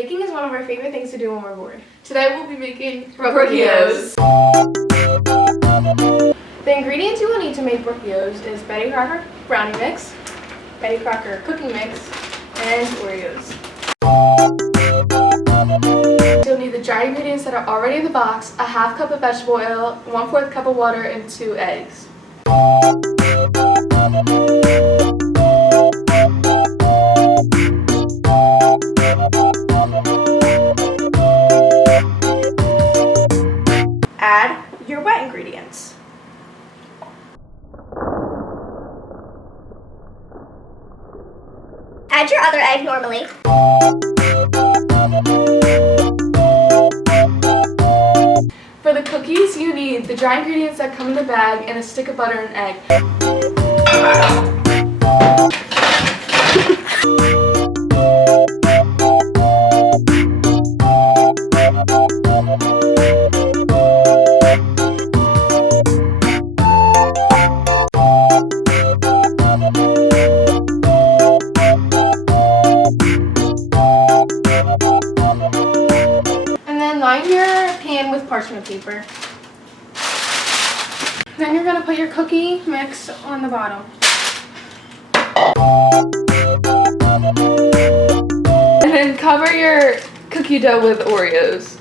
Baking is one of our favorite things to do when we're bored. Today we'll be making Brookios. The ingredients you will need to make Brookios is Betty Crocker brownie mix, Betty Crocker cooking mix, and Oreos. You'll need the dry ingredients that are already in the box, a half cup of vegetable oil, 1/4 cup of water, and 2 eggs. Add your wet ingredients. Add your other egg normally. For the cookies, you need the dry ingredients that come in the bag and a stick of butter and egg. Line your pan with parchment paper. Then you're going to put your cookie mix on the bottom. And then cover your cookie dough with Oreos.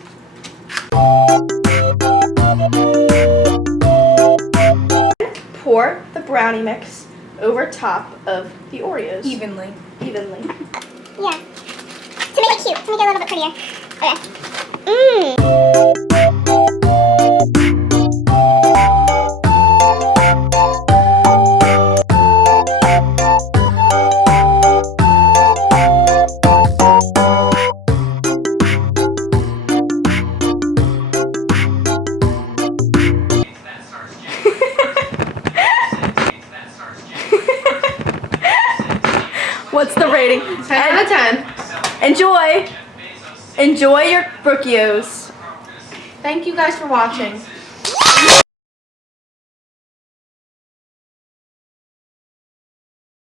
Pour the brownie mix over top of the Oreos. evenly. Yeah. To make it cute, to make it a little bit prettier. Okay. What's the rating? 10 out of 10. Enjoy your Brookios. Thank you guys for watching.